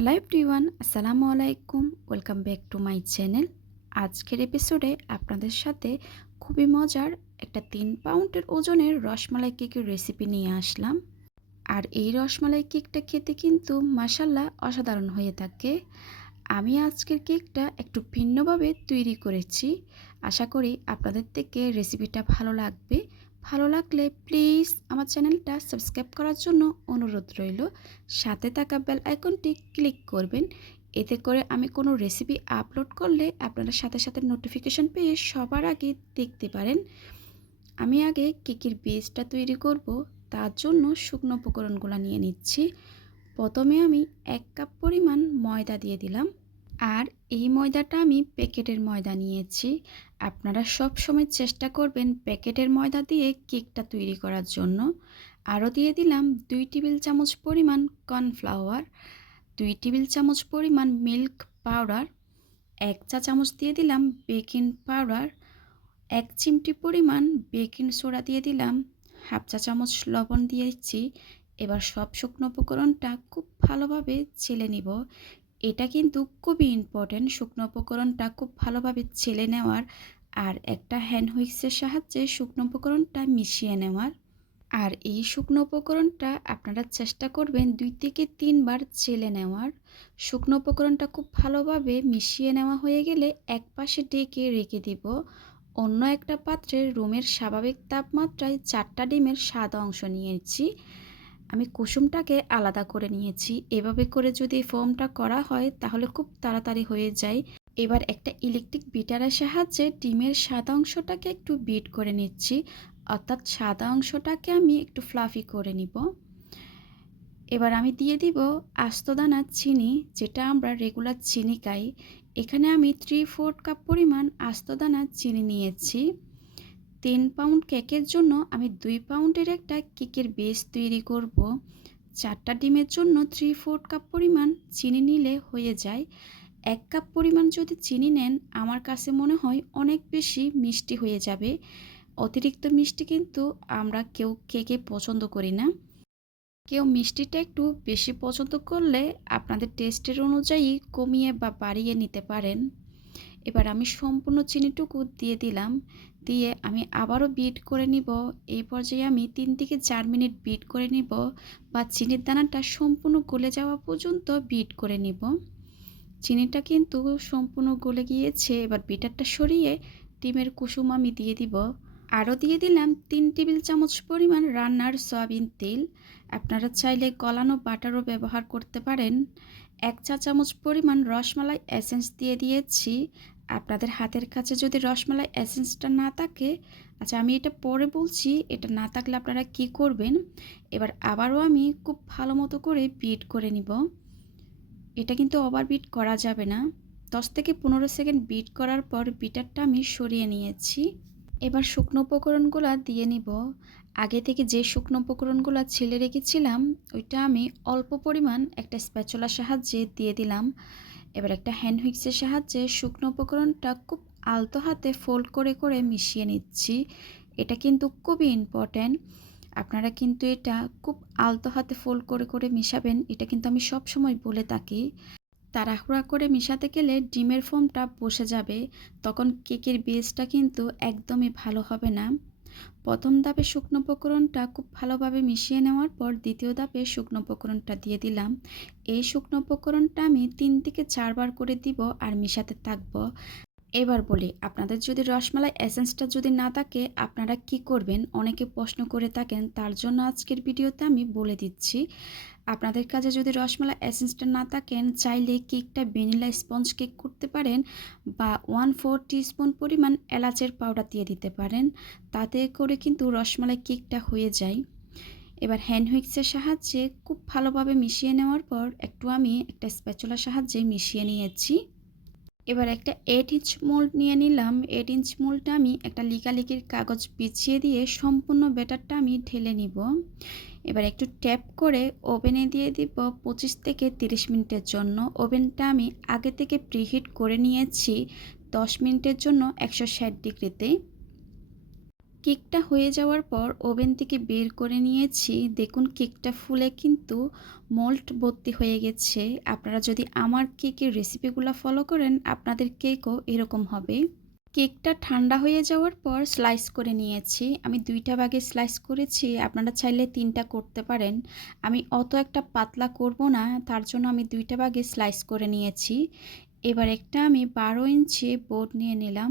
Hello everyone আসসালামু আলাইকুম welcome back to my channel আজকের এপিসোডে আপনাদের সাথে খুবই মজার একটা তিন পাউন্ডের ওজনের রসমালাই কেকের রেসিপি নিয়ে আসলাম। আর এই রসমালাই কেকটা খেতে কিন্তু মাসাল্লাহ অসাধারণ হয়ে থাকে। আমি আজকের কেকটা একটু ভিন্নভাবে তৈরি করেছি। আশা করি আপনাদের থেকে রেসিপিটা ভালো লাগবে। ভালো লাগলে প্লিজ আমার চ্যানেলটা সাবস্ক্রাইব করার জন্য অনুরোধ রইল। সাথে থাকা বেল আইকনটি ক্লিক করবেন। এতে করে আমি কোনো রেসিপি আপলোড করলে আপনারা সাথে সাথে নোটিফিকেশন পেয়ে সবার আগে দেখতে পারেন। আমি আগে কেকের বেসটা তৈরি করব তার জন্য শুকনো উপকরণগুলো নিয়ে নিচ্ছি। প্রথমে আমি এক কাপ পরিমাণ ময়দা দিয়ে দিলাম। আর এই ময়দাটা আমি প্যাকেটের ময়দা নিয়েছি। আপনারা সব সময় চেষ্টা করবেন প্যাকেটের ময়দা দিয়ে কেকটা তৈরি করার জন্য। আরও দিয়ে দিলাম দুই টেবিল চামচ পরিমাণ কর্নফ্লাওয়ার, দুই টেবিল চামচ পরিমাণ মিল্ক পাউডার, এক চা চামচ দিয়ে দিলাম বেকিং পাউডার, এক চিমটি পরিমাণ বেকিং সোডা দিয়ে দিলাম, হাফ চা চামচ লবণ দিয়েছি। এবার সব শুকনো উপকরণটা খুব ভালোভাবে ছেলে নিব। এটা কিন্তু খুবই ইম্পর্ট্যান্ট শুকনো উপকরণটা খুব ভালোভাবে ছেলে নেওয়ার আর একটা হ্যান্ড হুইক্সের সাহায্যে শুকনো উপকরণটা মিশিয়ে নেওয়ার। আর এই শুকনো উপকরণটা আপনারা চেষ্টা করবেন দুই থেকে তিনবার চেলে নেওয়ার। শুকনো উপকরণটা খুব ভালোভাবে মিশিয়ে নেওয়া হয়ে গেলে এক পাশে ডেকে রেখে দিব। অন্য একটা পাত্রে রুমের স্বাভাবিক তাপমাত্রায় চারটা ডিমের সাদা অংশ নিয়েছি। আমি কুসুমটাকে আলাদা করে নিয়েছি। এভাবে করে যদি ফোমটা করা হয়, তাহলে খুব তাড়াতাড়ি হয়ে যায়। এবার একটা ইলেকট্রিক বিটারের সাহায্যে ডিমের সাদা অংশটাকে একটু বিট করে নিচ্ছি। অর্থাৎ সাদা অংশটাকে আমি একটু ফ্লাফি করে নিব। এবার আমি দিয়ে দিব আস্তদানা চিনি, যেটা আমরা রেগুলার চিনি খাই। এখানে আমি থ্রি ফোর কাপ পরিমাণ আস্তদানা চিনি নিয়েছি। তিন পাউন্ড কেকের জন্য আমি দুই পাউন্ডের একটা কেকের বেস তৈরি করব। চারটা ডিমের জন্য থ্রি ফোর কাপ পরিমাণ চিনি নিলে হয়ে যায়। এক কাপ পরিমাণ যদি চিনি নেন, আমার কাছে মনে হয় অনেক বেশি মিষ্টি হয়ে যাবে। অতিরিক্ত মিষ্টি কিন্তু আমরা কেউ কেকে পছন্দ করি না। কেউ মিষ্টিটা একটু বেশি পছন্দ করলে আপনাদের টেস্টের অনুযায়ী কমিয়ে বা বাড়িয়ে নিতে পারেন। এবার আমি সম্পূর্ণ চিনিটুকু দিয়ে দিলাম। দিয়ে আমি আবারও বিট করে নিব। এই পর্যায়ে আমি তিন থেকে চার মিনিট বিট করে নিব বা চিনির দানাটা সম্পূর্ণ গলে যাওয়া পর্যন্ত বিট করে নিব। চিনিটা কিন্তু সম্পূর্ণ গলে গিয়েছে। এবার বিটারটা সরিয়ে ডিমের কুসুম আমি দিয়ে দিব। আরও দিয়ে দিলাম তিন টেবিল চামচ পরিমাণ রান্নার সয়াবিন তেল। আপনারা চাইলে গলানো বাটারও ব্যবহার করতে পারেন। এক চা চামচ পরিমাণ রসমালাই এসেন্স দিয়ে দিয়েছি। আপনাদের হাতের কাছে যদি রসমালাই এসেন্সটা না থাকে আচ্ছা আমি এটা পরে বলছি, এটা না থাকলে আপনারা কি করবেন? এবার আবারও আমি খুব ভালো মতো করে বিট করে নিব। এটা কিন্তু ওভার বিট করা যাবে না। দশ থেকে পনেরো সেকেন্ড বিট করার পর বিটারটা আমি সরিয়ে নিয়েছি। এবার শুকনো উপকরণগুলো দিয়ে নিব। আগে থেকে যে শুকনো উপকরণগুলো ছেলে রেখেছিলাম, ওইটা আমি অল্প পরিমাণ একটা স্প্যাচলার সাহায্যে দিয়ে দিলাম। এবার একটা হ্যান্ড হুইক্সের সাহায্যে শুকনো উপকরণটা খুব আলতো হাতে ফোল্ড করে করে মিশিয়ে নিচ্ছি। এটা কিন্তু খুবই ইম্পর্ট্যান্ট আপনারা কিন্তু এটা খুব আলতো হাতে ফোল্ড করে করে মিশাবেন, এটা কিন্তু আমি সব সময় বলে থাকি। তাড়াহুড়া করে মিশাতে গেলে ডিমের ফোমটা বসে যাবে, তখন কেকের বেসটা কিন্তু একদমই ভালো হবে না। প্রথম ধাপে শুকনো উপকরণটা খুব ভালোভাবে মিশিয়ে নেওয়ার পর দ্বিতীয় ধাপে শুকনো উপকরণটা দিয়ে দিলাম। এই শুকনো উপকরণটা আমি তিন থেকে চারবার করে দিব আর মিশাতে থাকব। এবার বলি, আপনাদের যদি রসমালাই এসেন্সটা যদি না থাকে, আপনারা কি করবেন? অনেকে প্রশ্ন করে থাকেন, তার জন্য আজকের ভিডিওতে আমি বলে দিচ্ছি। আপনাদের কাছে যদি রসমালাই এসেন্সটা না থাকেন, চাইলে কেকটা ভ্যানিলা স্পঞ্জ কেক করতে পারেন বা ওয়ান ফোর টিস্পুন পরিমাণ এলাচের পাউডার দিয়ে দিতে পারেন। তাতে করে কিন্তু রসমালাই কেকটা হয়ে যায়। এবার হ্যান্ড হুইক্সের সাহায্যে খুব ভালোভাবে মিশিয়ে নেওয়ার পর একটু আমি একটা স্প্যাচুলার সাহায্যে মিশিয়ে নিয়েছি। এবার একটা এইট ইঞ্চ মোল্ড নিয়ে নিলাম। এইট ইঞ্চ মোল্ডটা আমি একটা লিকালিকির কাগজ বিছিয়ে দিয়ে সম্পূর্ণ ব্যাটারটা আমি ঢেলে নিব। এবার একটু ট্যাপ করে ওভেনে দিয়ে দিব পঁচিশ থেকে তিরিশ মিনিটের জন্য। ওভেনটা আমি আগে থেকে প্রিহিট করে নিয়েছি দশ মিনিটের জন্য একশো ষাট ডিগ্রিতে। কেকটা হয়ে যাওয়ার পর ওভেন থেকে বের করে নিয়েছি। দেখুন কেকটা ফুলে কিন্তু মোল্ট ভর্তি হয়ে গেছে। আপনারা যদি আমার কেকের রেসিপিগুলো ফলো করেন, আপনাদের কেকও এরকম হবে। কেকটা ঠান্ডা হয়ে যাওয়ার পর স্লাইস করে নিয়েছি। আমি দুইটা ভাগে স্লাইস করেছি। আপনারা চাইলে তিনটা করতে পারেন। আমি অত একটা পাতলা করব না, তার জন্য আমি দুইটা ভাগে স্লাইস করে নিয়েছি। এবার একটা আমি বারো ইঞ্চি বোর্ড নিয়ে নিলাম।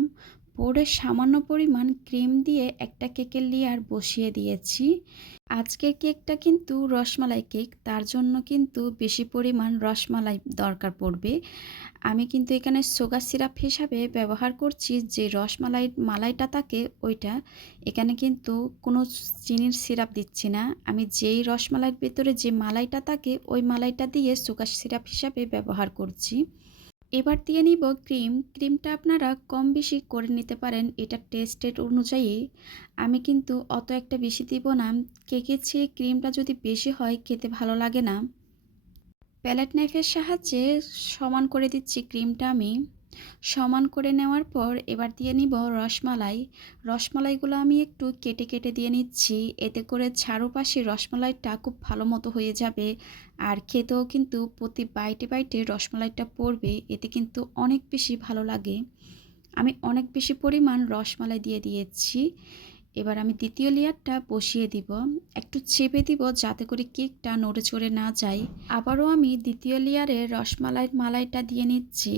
বোর্ডে সামান্য পরিমাণ ক্রিম দিয়ে একটা কেকের লেয়ার বসিয়ে দিয়েছি। আজকের কেকটা কিন্তু রসমালাই কেক, তার জন্য কিন্তু বেশি পরিমাণ রসমালাই দরকার পড়বে। আমি কিন্তু এখানে সুগার সিরাপ হিসাবে ব্যবহার করছি, যে রসমালাই মালাইটা থাকে ওইটা। এখানে কিন্তু কোনো চিনির সিরাপ দিচ্ছি না। আমি যেই রসমালাইয়ের ভেতরে যে মালাইটা থাকে, ওই মালাইটা দিয়ে সুগার সিরাপ হিসাবে ব্যবহার করছি। এবার দিয়ে নিব ক্রিম। ক্রিমটা আপনারা কম বেশি করে নিতে পারেন এটা টেস্টের অনুযায়ী। আমি কিন্তু অত একটা বেশি দিব না। কেকের চেয়ে ক্রিমটা যদি বেশি হয় খেতে ভালো লাগে না। প্যালেট নাইফের সাহায্যে সমান করে দিচ্ছি ক্রিমটা আমি। সমান করে নেওয়ার পর এবার দিয়ে নিব রসমালাই। রসমালাইগুলো আমি একটু কেটে কেটে দিয়ে নিচ্ছি। এতে করে চারোপাশে রসমালাইটা খুব ভালো মতো হয়ে যাবে। আর খেতেও কিন্তু প্রতি বাইটে বাইটে রসমালাইটা পড়বে। এতে কিন্তু অনেক বেশি ভালো লাগে। আমি অনেক বেশি পরিমাণ রসমালাই দিয়ে দিয়েছি। এবার আমি দ্বিতীয় লেয়ারটা বসিয়ে দিব। একটু চেপে দিব যাতে করে কেকটা নড়ে চড়ে না যায়। আবারও আমি দ্বিতীয় লেয়ারে রসমালাইয়ের মালাইটা দিয়ে নিচ্ছি।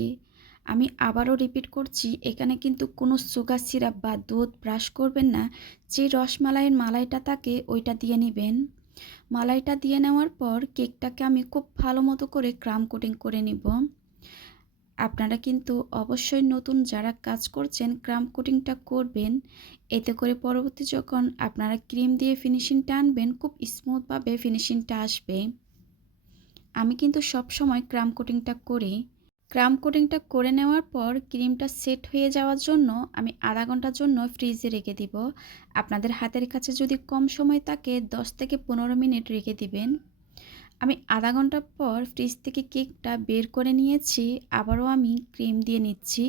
আমি আবারও রিপিট করছি, এখানে কিন্তু কোনো সুগার সিরাপ বা দুধ ব্রাশ করবেন না, যে রসমালাইয়ের মালাইটা থাকে ওইটা দিয়ে নেবেন। মালাইটা দিয়ে নেওয়ার পর কেকটাকে আমি খুব ভালো মতো করে ক্রাম কোটিং করে নিব। আপনারা কিন্তু অবশ্যই নতুন যারা কাজ করছেন ক্রাম কোটিংটা করবেন। এতে করে পরবর্তী যখন আপনারা ক্রিম দিয়ে ফিনিশিংটা আনবেন, খুব স্মুথভাবে ফিনিশিংটা আসবে। আমি কিন্তু সব সময় ক্রাম কোটিংটা করি। ক্রাম কোটিংটা করে নেওয়ার পর ক্রিমটা সেট হয়ে যাওয়ার জন্য আমি আধা ঘণ্টার জন্য ফ্রিজে রেখে দিব। আপনাদের হাতের কাছে যদি কম সময় থাকে, দশ থেকে পনেরো মিনিট রেখে দিবেন। আমি আধা ঘণ্টা পর ফ্রিজ থেকে কেকটা বের করে নিয়েছি, আবারও আমি ক্রিম দিয়ে নিচ্ছি।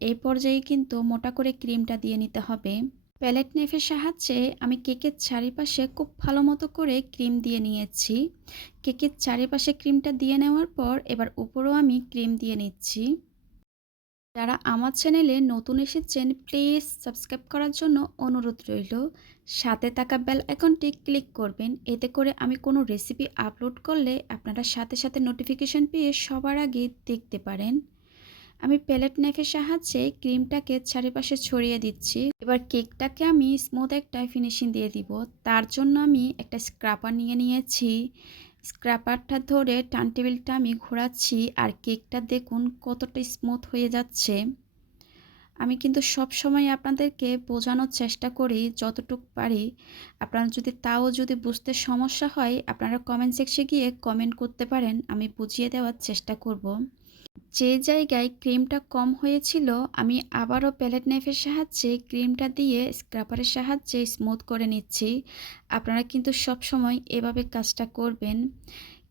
এই পর্যায়ে কিন্তু মোটা করে ক্রিমটা দিয়ে নিতে হবে। প্যালেট নেফের সাহায্যে আমি কেকের চারিপাশে খুব ভালো মতো করে ক্রিম দিয়ে নিয়েছি। কেকের চারিপাশে ক্রিমটা দিয়ে নেওয়ার পর এবার উপরেও আমি ক্রিম দিয়ে নিচ্ছি। যারা আমার চ্যানেলে নতুন এসেছেন, প্লিজ সাবস্ক্রাইব করার জন্য অনুরোধ রইল। সাথে থাকা বেল আইকনটি ক্লিক করবেন। এতে করে আমি কোনো রেসিপি আপলোড করলে আপনারা সাথে সাথে নোটিফিকেশন পেয়ে সবার আগে দেখতে পারেন। আমি প্যালেট নাইফের সাহায্যে ক্রিমটাকে চারিপাশে ছড়িয়ে দিচ্ছি। এবার কেকটাকে আমি স্মুথ একটা ফিনিশিং দিয়ে দিব। তার জন্য আমি একটা স্ক্রাপার নিয়ে নিয়েছি। স্ক্র্যাপারটা ধরে টান টেবিলটা আমি ঘোরাচ্ছি আর কেকটা দেখুন কতটা স্মুথ হয়ে যাচ্ছে। আমি কিন্তু সব সময় আপনাদেরকে বোঝানোর চেষ্টা করি যতটুক পারি। আপনারা যদি তাও যদি বুঝতে সমস্যা হয়, আপনারা কমেন্ট সেকশে গিয়ে কমেন্ট করতে পারেন। আমি বুঝিয়ে দেওয়ার চেষ্টা করব। যে জায়গায় ক্রিমটা কম হয়েছিল, আমি আবারও প্যালেট নাইফের সাহায্যে ক্রিমটা দিয়ে স্ক্রাপারের সাহায্যে স্মুথ করে নিচ্ছি। আপনারা কিন্তু সব সময় এভাবে কাজটা করবেন।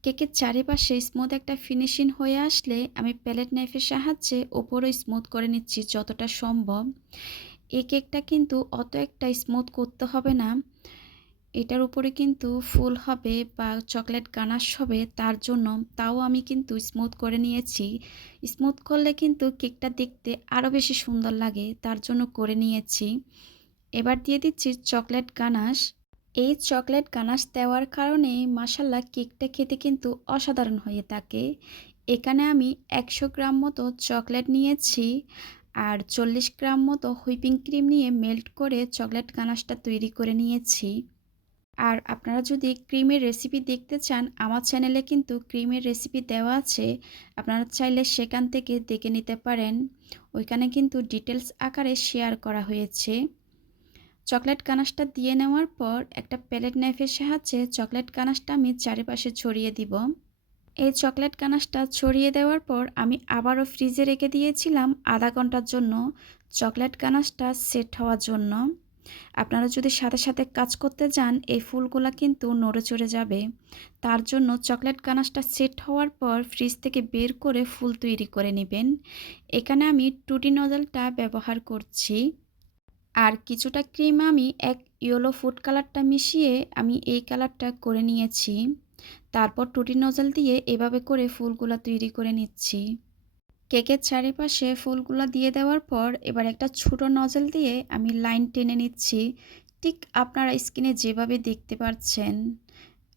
কেকের চারিপাশে স্মুথ একটা ফিনিশিং হয়ে আসলে আমি প্যালেট নাইফের সাহায্যে ওপরও স্মুথ করে নিচ্ছি যতটা সম্ভব। এই কেকটা কিন্তু অত একটা স্মুথ করতে হবে না। এটার উপরে কিন্তু ফুল হবে বা চকলেট গানাশ হবে, তার জন্য তাও আমি কিন্তু স্মুথ করে নিয়েছি। স্মুথ করলে কিন্তু কেকটা দেখতে আরও বেশি সুন্দর লাগে, তার জন্য করে নিয়েছি। এবার দিয়ে দিচ্ছি চকলেট গানাশ। এই চকলেট গানাশ দেওয়ার কারণে মাসাল্লা কেকটা খেতে কিন্তু অসাধারণ হয়ে থাকে। এখানে আমি একশো গ্রাম মতো চকলেট নিয়েছি আর চল্লিশ গ্রাম মতো হুইপিং ক্রিম নিয়ে মেল্ট করে চকলেট গানাশটা তৈরি করে নিয়েছি। আর আপনারা যদি ক্রিমের রেসিপি দেখতে চান, আমার চ্যানেলে কিন্তু ক্রিমের রেসিপি দেওয়া আছে। আপনারা চাইলে সেখান থেকে দেখে নিতে পারেন। ওইখানে কিন্তু ডিটেলস আকারে শেয়ার করা হয়েছে। চকলেট কানাসটা দিয়ে নেওয়ার পর একটা প্যালেট নাইফের সাহায্যে চকলেট কানাসটা আমি চারিপাশে ছড়িয়ে দিব। এই চকলেট কানাসটা ছড়িয়ে দেওয়ার পর আমি আবারও ফ্রিজে রেখে দিয়েছিলাম আধা ঘণ্টার জন্য। চকলেট কানাসটা সেট হওয়ার জন্য। আপনারা যদি সাথে সাথে কাজ করতে যান, এই ফুলগুলা কিন্তু নড়ে চড়ে যাবে। তার জন্য চকলেট গানাশটা সেট হওয়ার পর ফ্রিজ থেকে বের করে ফুল তৈরি করে নেবেন। এখানে আমি টুটি নজলটা ব্যবহার করছি। আর কিছুটা ক্রিম আমি এক ইয়েলো ফুড কালারটা মিশিয়ে আমি এই কালারটা করে নিয়েছি। তারপর টুটি নজল দিয়ে এভাবে করে ফুলগুলো তৈরি করে নিচ্ছি। কেকের চারিপাশে ফুলগুলো দিয়ে দেওয়ার পর এবার একটা ছোট নজল দিয়ে আমি লাইন টেনে নিচ্ছি। ঠিক আপনারা স্কিনে যেভাবে দেখতে পাচ্ছেন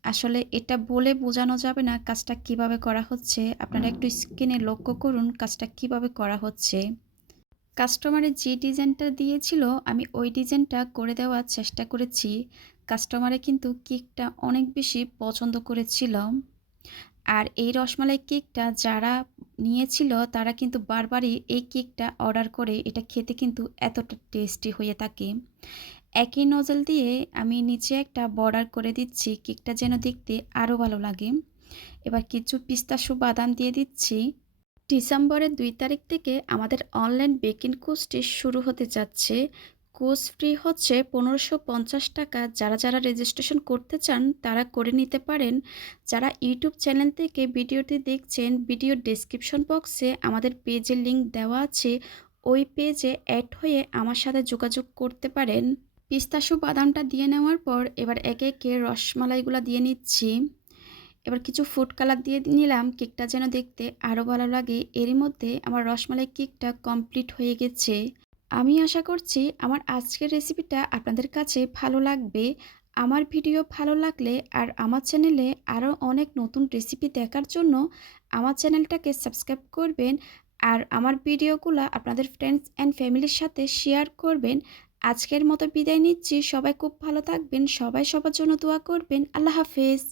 আসলে এটা বলে বোঝানো যাবে না কাজটা কীভাবে করা হচ্ছে। আপনারা একটু স্কিনে লক্ষ্য করুন কাজটা কীভাবে করা হচ্ছে। কাস্টমারের যে ডিজাইনটা দিয়েছিল, আমি ওই ডিজাইনটা করে দেওয়ার চেষ্টা করেছি। কাস্টমারে কিন্তু কেকটা অনেক বেশি পছন্দ করেছিল। আর এই রসমালাই কেকটা যারা নিয়েছিল, তারা কিন্তু বারবারই এই কেকটা অর্ডার করে এটা খেতে কিন্তু এতটা টেস্টি হয়ে থাকে। একই নজল দিয়ে আমি নিচে একটা বর্ডার করে দিচ্ছি, কেকটা যেন দেখতে আরও ভালো লাগে। এবার কিছু পিস্তাশু বাদাম দিয়ে দিচ্ছি। ডিসেম্বরের দুই তারিখ থেকে আমাদের অনলাইন বেকিং কোর্সটি শুরু হতে যাচ্ছে। কোর্স ফ্রি হচ্ছে পনেরোশো পঞ্চাশ টাকা। যারা যারা রেজিস্ট্রেশন করতে চান, তারা করে নিতে পারেন। যারা ইউটিউব চ্যানেল থেকে ভিডিওটি দেখছেন, ভিডিও ডেসক্রিপশন বক্সে আমাদের পেজের লিঙ্ক দেওয়া আছে। ওই পেজে অ্যাড হয়ে আমার সাথে যোগাযোগ করতে পারেন। পিস্তাশু বাদামটা দিয়ে নেওয়ার পর এবার একে একে রসমালাইগুলো দিয়ে নিচ্ছি। এবার কিছু ফুড কালার দিয়ে নিলাম। কেকটা যেন দেখতে আরও ভালো লাগে। এরই মধ্যে আমার রসমালাই কেকটা কমপ্লিট হয়ে গেছে। আমি আশা করছি আমার আজকের রেসিপিটা আপনাদের কাছে ভালো লাগবে, আমার ভিডিও ভালো লাগলে আর আমার চ্যানেলে আরও অনেক নতুন রেসিপি দেখার জন্য আমার চ্যানেলটাকে সাবস্ক্রাইব করবেন আর আমার ভিডিওগুলো আপনাদের ফ্রেন্ডস অ্যান্ড ফ্যামিলির সাথে শেয়ার করবেন। আজকের মতো বিদায় নিচ্ছি, সবাই খুব ভালো থাকবেন, সবাই সবার জন্য দোয়া করবেন, আল্লাহ হাফেজ।